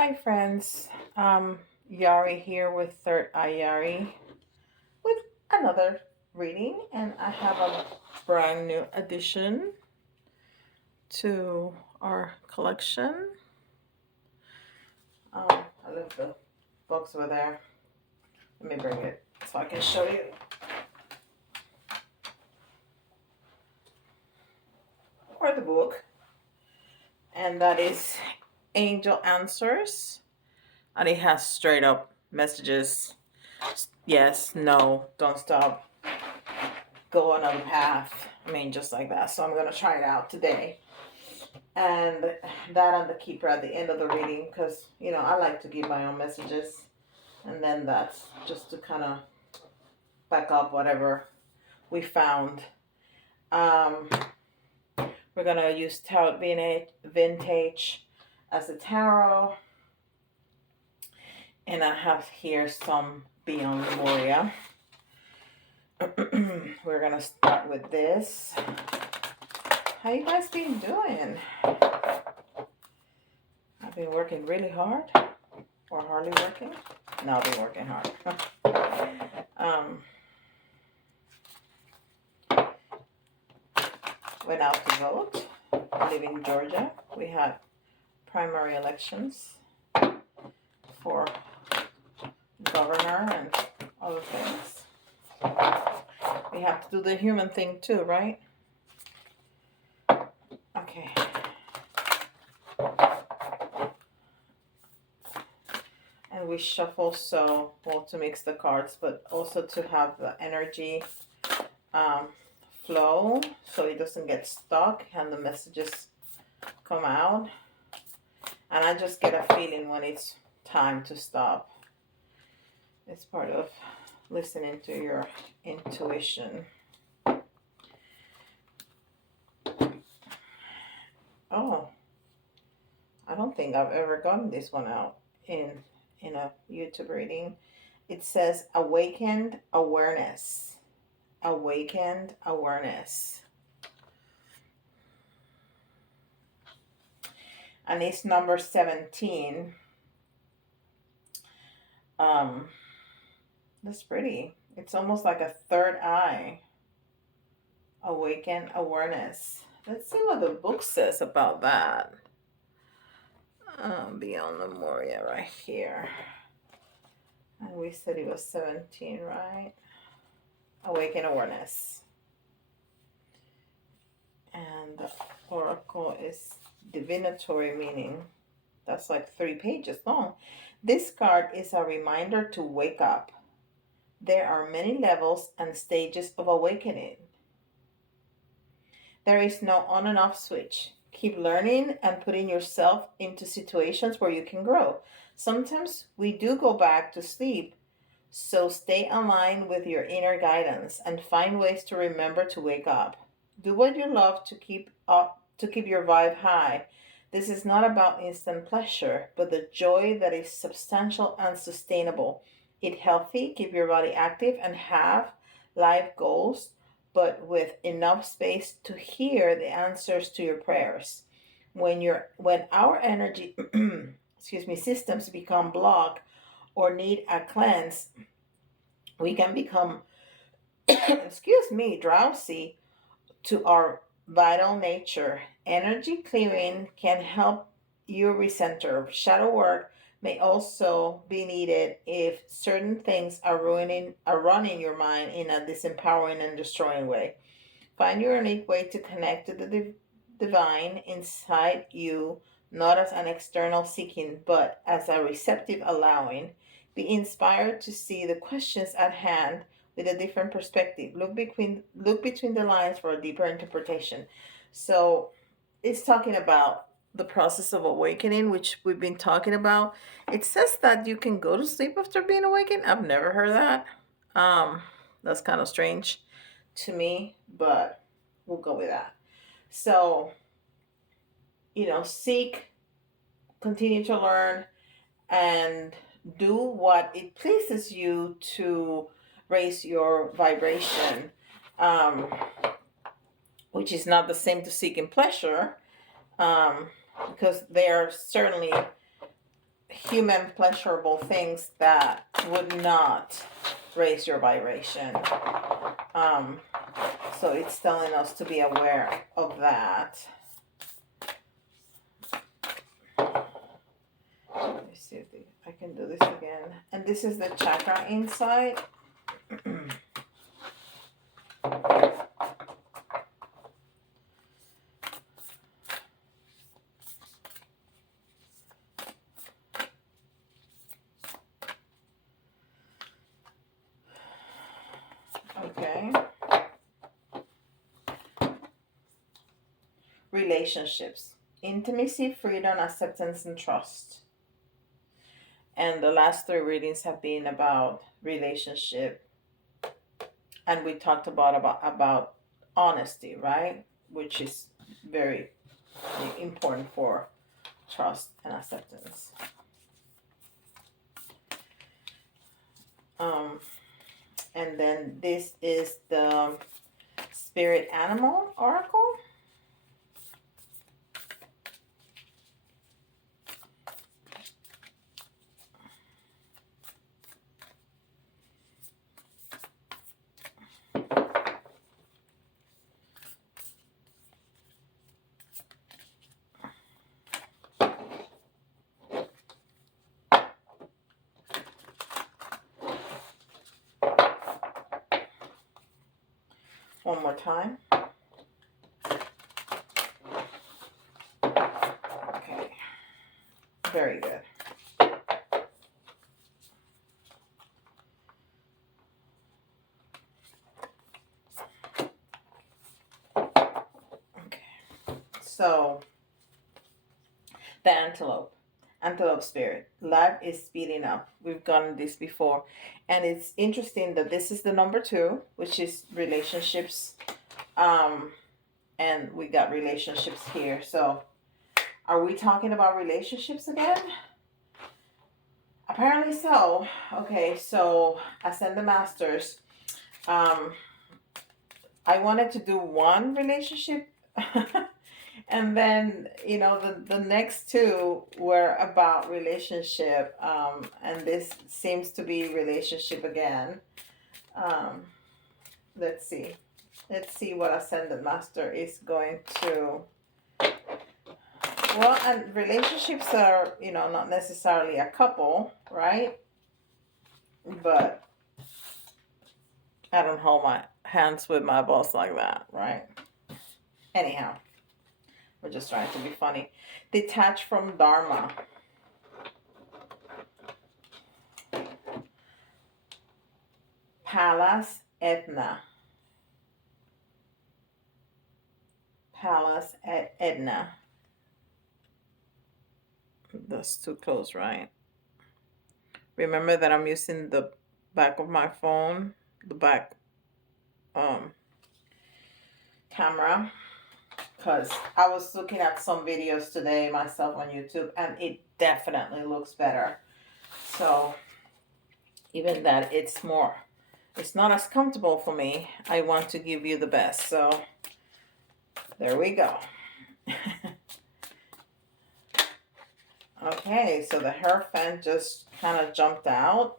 Hi, friends. Yari here with Third Eye Yari with another reading, and I have a brand new addition to our collection. I left the books over there. Let me bring it so I can show you. Or the book, and that is Angel Answers, and it has straight up messages. Yes, no, don't stop, go another path. I mean, just like that. So I'm gonna try it out today, and that and the keeper at the end of the reading, because I like to give my own messages, and then that's just to kind of back up whatever we found. Um, we're gonna use Tarot Vintage as a tarot, and I have here some Beyond Memoria. We're gonna start with this. How you guys been doing? I've been working really hard, or hardly working. No, I've been working hard. um, Went out to vote. I live in Georgia. We had primary elections for governor and other things. We have to do the human thing too, right? Okay. And we shuffle well, to mix the cards, but also to have the energy flow so it doesn't get stuck and the messages come out. And I just get a feeling when it's time to stop. It's part of listening to your intuition. Oh, I don't think I've ever gotten this one out in a YouTube reading. It says awakened awareness. Awakened awareness. And it's number 17. That's pretty. It's almost like a third eye. Awaken awareness. Let's see what the book says about that. Beyond Memoria right here. And we said it was 17, right? Awaken awareness. And the oracle is divinatory meaning. That's like 3 pages long. This card is a reminder to wake up. There are many levels and stages of awakening. There is no on and off switch. Keep learning and putting yourself into situations where you can grow. Sometimes we do go back to sleep, so stay aligned with your inner guidance and find ways to remember to wake up. Do what you love to keep your vibe high. This is not about instant pleasure, but the joy that is substantial and sustainable. Eat healthy, keep your body active, and have life goals, but with enough space to hear the answers to your prayers. When our energy systems become blocked or need a cleanse, we can become drowsy to our vital nature. Energy clearing can help you recenter. Shadow work may also be needed if certain things are running your mind in a disempowering and destroying way. Find your unique way to connect to the divine inside you, not as an external seeking, but as a receptive allowing. Be inspired to see the questions at hand with a different perspective. Look between the lines for a deeper interpretation. So it's talking about the process of awakening, which we've been talking about. It says that you can go to sleep after being awakened. I've never heard that. That's kind of strange to me, but we'll go with that. So, seek, continue to learn, and do what it pleases you to raise your vibration, um, which is not the same to seeking pleasure, because they are certainly human pleasurable things that would not raise your vibration. Um, so it's telling us to be aware of that. Let me see if I can do this again. And this is the chakra insight. Okay. Relationships. Intimacy, freedom, acceptance, and trust. And the last three readings have been about relationship. And we talked about honesty, right? Which is very important for trust and acceptance. Um, and then this is the Spirit Animal Oracle. One more time. Okay. Very good. Okay. So, the antelope spirit. Life is speeding up. We've gotten this before. And it's interesting that this is the number 2, which is relationships. And we got relationships here. So, are we talking about relationships again? Apparently so. Okay, so Ascend the Masters. I wanted to do one relationship. And then, the next 2 were about relationship. And this seems to be relationship again. Um, let's see. Let's see what Ascended Master is going to. Well, and relationships are, not necessarily a couple, right? But I don't hold my hands with my boss like that, right? Anyhow, we're just trying to be funny. Detach from Dharma. Pallas Etna. Pallas at Etna. That's too close, right? Remember that I'm using the back of my phone, the back camera, because I was looking at some videos today myself on YouTube, and it definitely looks better. So even that it's not as comfortable for me, I want to give you the best. So there we go. Okay, so the Hierophant just kind of jumped out.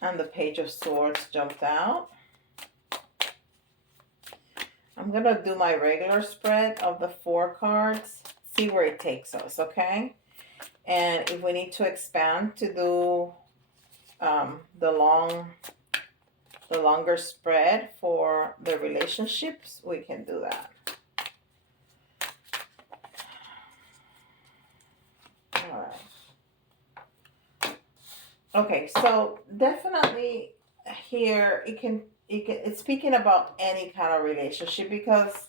And the Page of Swords jumped out. I'm going to do my regular spread of the 4 cards, see where it takes us, okay? And if we need to expand to do the longer spread for the relationships, we can do that. All right. Okay, so definitely here it's speaking about any kind of relationship, because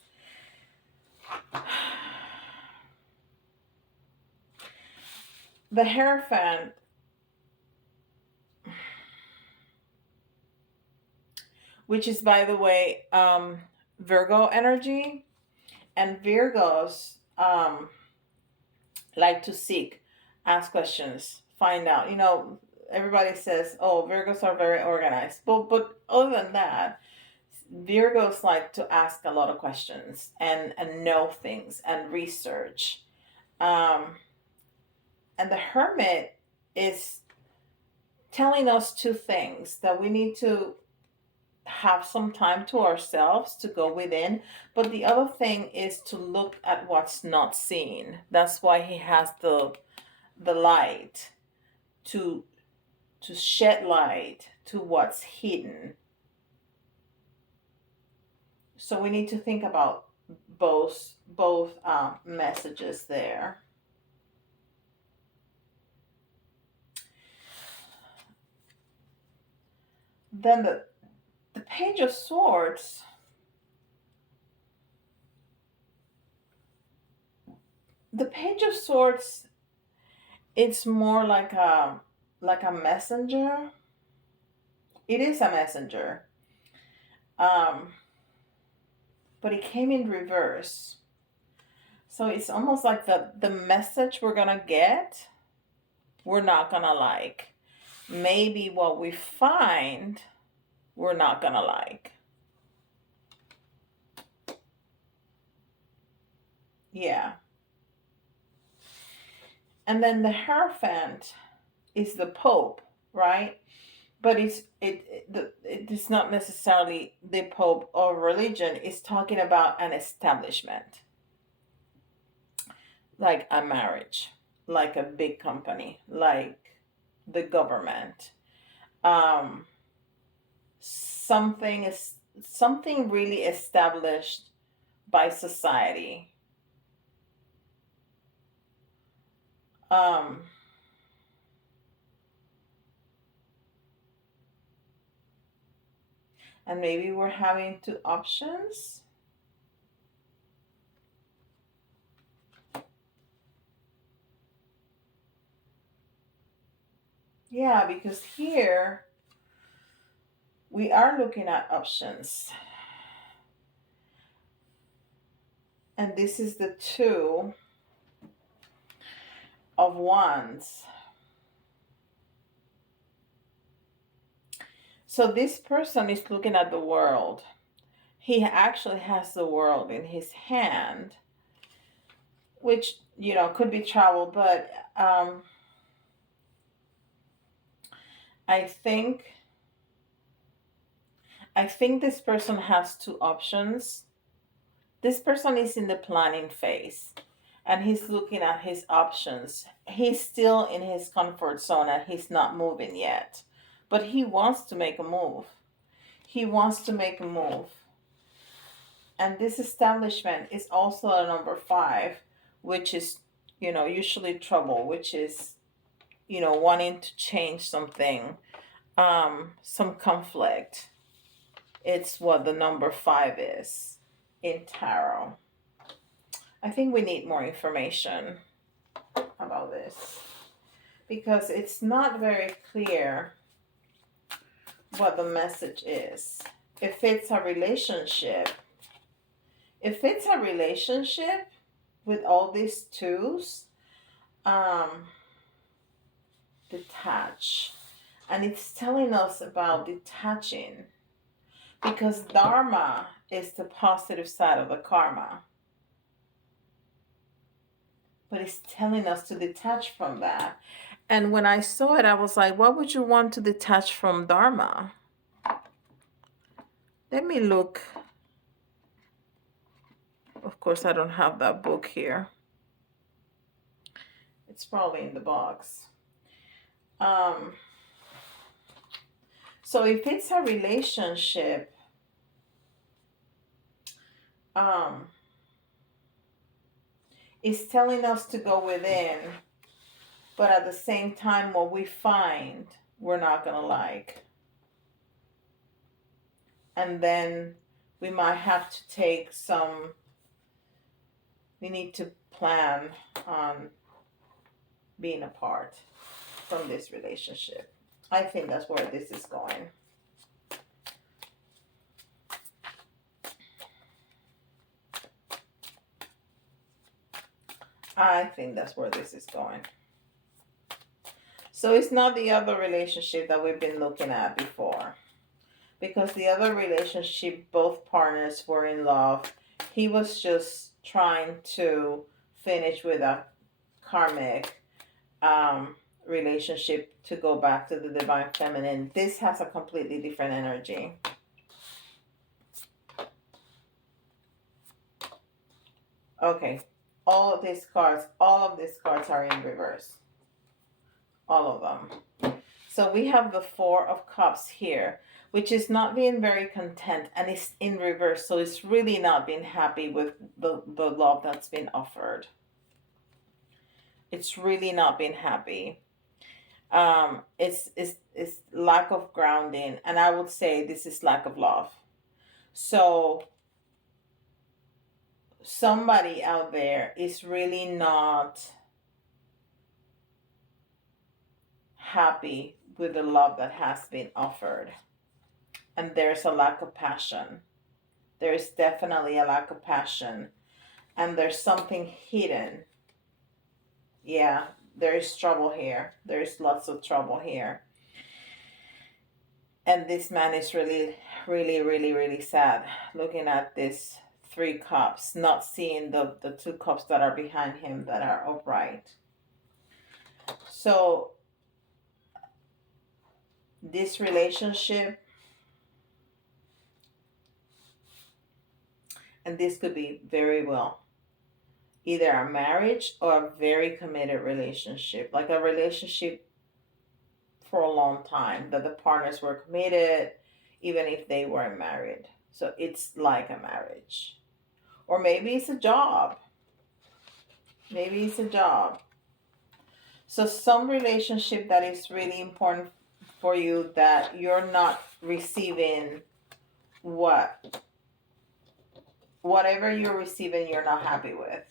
the Hierophant, which is, by the way, Virgo energy, and Virgos like to seek, ask questions, find out. Everybody says, "Oh, Virgos are very organized," but other than that, Virgos like to ask a lot of questions and know things and research. Um, and the Hermit is telling us two things: that we need to have some time to ourselves to go within, but the other thing is to look at what's not seen. That's why he has the light to shed light to what's hidden. So we need to think about both messages there. Then the Page of Swords, the Page of Swords, it's more like a messenger. It is a messenger. Um, but it came in reverse. So it's almost like the message we're gonna get, we're not gonna like. Maybe what we find, we're not gonna like. Yeah. And then the Hierophant is the Pope, right? But it is not necessarily the Pope of religion. It's talking about an establishment, like a marriage, like a big company, like the government. Um, something really established by society. Um, and maybe we're having two options. Yeah, because here we are looking at options. And this is the Two of Wands. So this person is looking at the world. He actually has the world in his hand, which, could be travel, but I think I think this person has two options. This person is in the planning phase and he's looking at his options. He's still in his comfort zone and he's not moving yet. But he wants to make a move. He wants to make a move. And this establishment is also a number five, which is, usually trouble, which is, wanting to change something, some conflict. It's what the number five is in tarot. I think we need more information about this because it's not very clear what the message is. If it's a relationship, with all these twos, um, detach. And it's telling us about detaching because Dharma is the positive side of the karma. But it's telling us to detach from that. And when I saw it, I was like, what would you want to detach from Dharma? Let me look. Of course, I don't have that book here. It's probably in the box. So if it's a relationship, it's telling us to go within, but at the same time, what we find, we're not going to like. And then we might have to we need to plan on being apart from this relationship. I think that's where this is going. I think that's where this is going. So it's not the other relationship that we've been looking at before. because the other relationship, both partners were in love. He was just trying to finish with a karmic um, relationship to go back to the divine feminine. This has a completely different energy. Okay, all of these cards are in reverse. All of them. So we have the Four of Cups here, which is not being very content, and it's in reverse. So it's really not being happy with the love that's been offered. It's really not being happy. It's lack of grounding, and I would say this is lack of love. So somebody out there is really not happy with the love that has been offered, and there's a lack of passion. There is definitely a lack of passion, and there's something hidden. Yeah, there is trouble here. There is lots of trouble here. And this man is really, really, really, really sad looking at this Three Cups, not seeing the two cups that are behind him that are upright. So this relationship, and this could be very well either a marriage or a very committed relationship, like a relationship for a long time, that the partners were committed even if they weren't married. So it's like a marriage. Or maybe it's a job. Maybe it's a job. So some relationship that is really important for you that you're not receiving whatever you're receiving you're not happy with.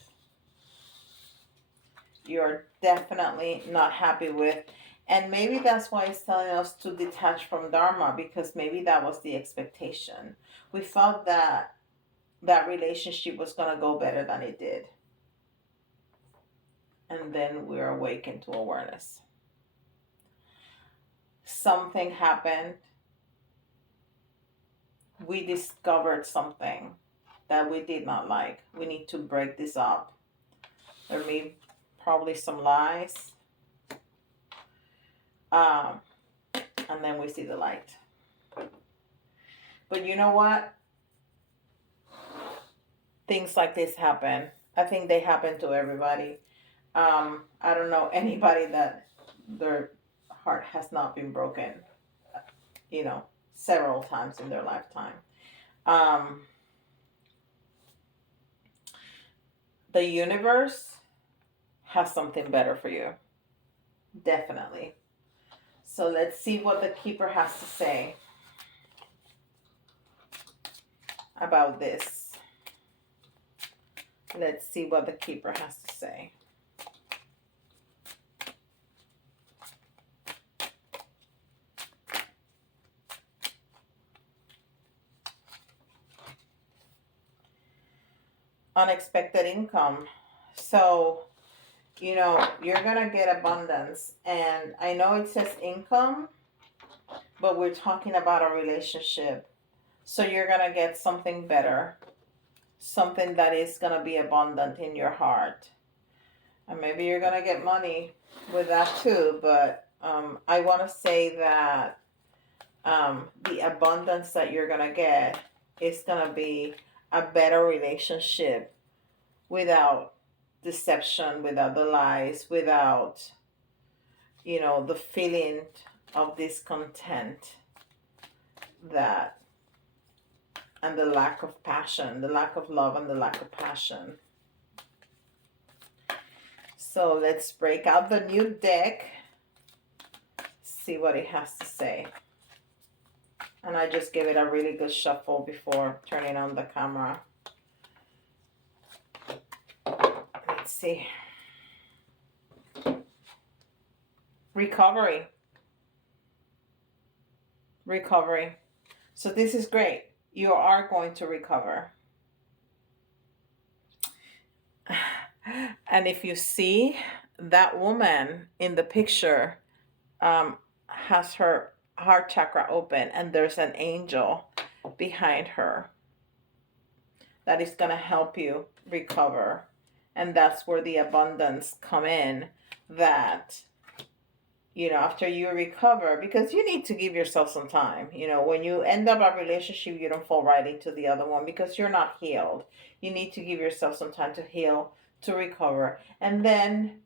You're definitely not happy with. And maybe that's why it's telling us to detach from Dharma, because maybe that was the expectation. We thought that that relationship was going to go better than it did. And then we're awakened to awareness. Something happened. We discovered something that we did not like. We need to break this up. There may probably some lies. And then we see the light. But you know what? Things like this happen. I think they happen to everybody. I don't know anybody that their heart has not been broken, several times in their lifetime. Um, the universe has something better for you. Definitely. So let's see what the keeper has to say about this. Let's see what the keeper has to say. Unexpected income. So, you're going to get abundance. And I know it says income, but we're talking about a relationship. So you're going to get something better, something that is going to be abundant in your heart. And maybe you're going to get money with that too. But I want to say that the abundance that you're going to get is going to be a better relationship without deception, without the lies, without, the feeling of discontent that, and the lack of passion, the lack of love and the lack of passion. So let's break out the new deck, see what it has to say. And I just gave it a really good shuffle before turning on the camera. Let's see. Recovery. Recovery. So this is great. You are going to recover. And if you see that woman in the picture, has her heart chakra open, and there's an angel behind her that is going to help you recover. And that's where the abundance come in, that after you recover, because you need to give yourself some time. When you end up a relationship, you don't fall right into the other one because you're not healed. You need to give yourself some time to heal, to recover, and then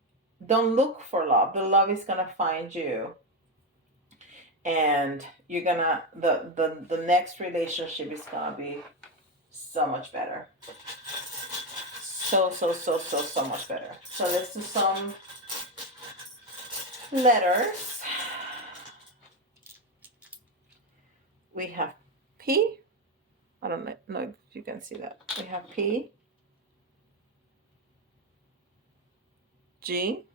don't look for love. The love is gonna find you, and you're gonna the next relationship is gonna be so much better. So much better. So let's do some letters. We have P. I don't know if you can see that. We have P, G,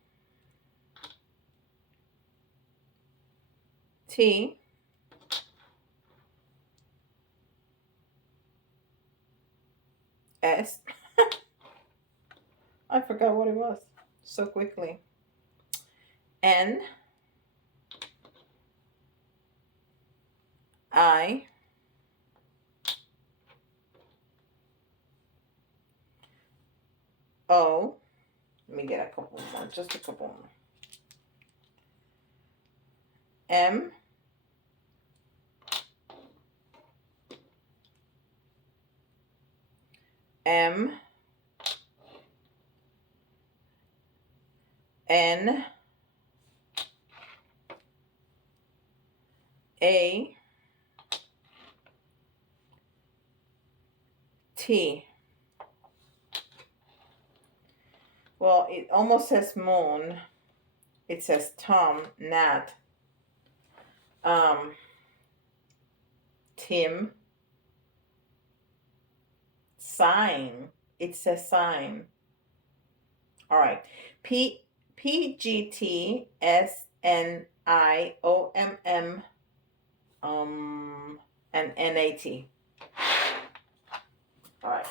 T, S. I forgot what it was so quickly. N, I, O. Let me get a couple more, just a couple more. M, M, N, A, T. Well, it almost says moon. It says Tom, Nat, Tim, sign. It says sign. All right. PGTSNIOMM and NAT. All right.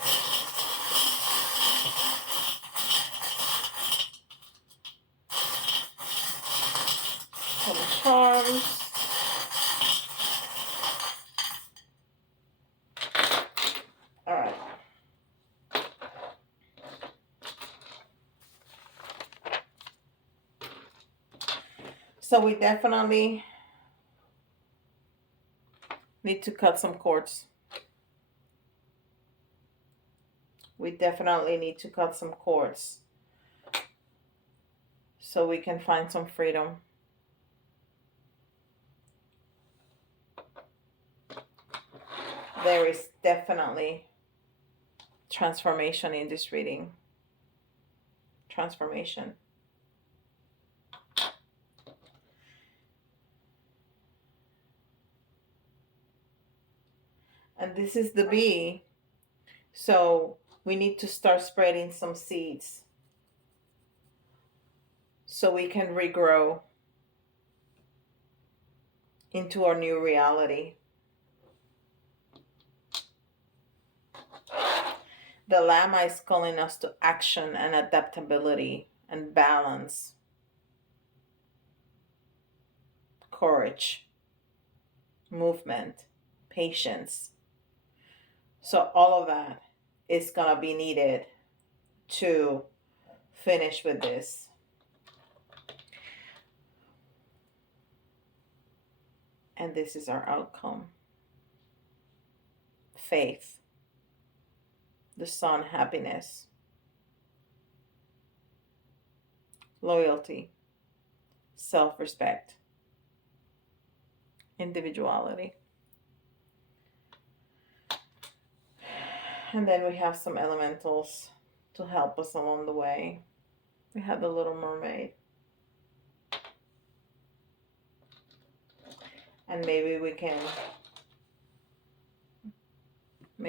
Some charms. All right. So we definitely need to cut some cords. We definitely need to cut some cords so we can find some freedom. There is definitely transformation in this reading. Transformation. And this is the bee. So we need to start spreading some seeds so we can regrow into our new reality. The Llama is calling us to action and adaptability and balance, courage, movement, patience. So all of that is going to be needed to finish with this. And this is our outcome. Faith. The Sun, happiness. Loyalty. Self-respect. Individuality. And then we have some elementals to help us along the way. We have the Little Mermaid. And maybe we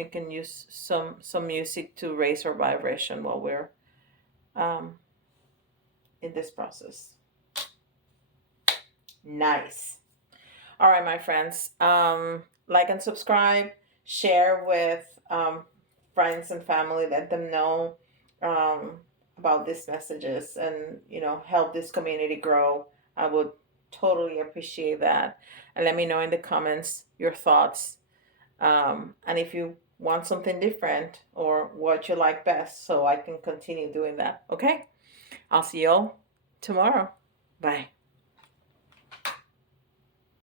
can use some music to raise our vibration while we're in this process. Nice. All right, my friends. Like and subscribe. Share with friends and family. Let them know about these messages, and help this community grow. I would totally appreciate that. And let me know in the comments your thoughts, and if you want something different or what you like best, so I can continue doing that. Okay? I'll see you all tomorrow. Bye.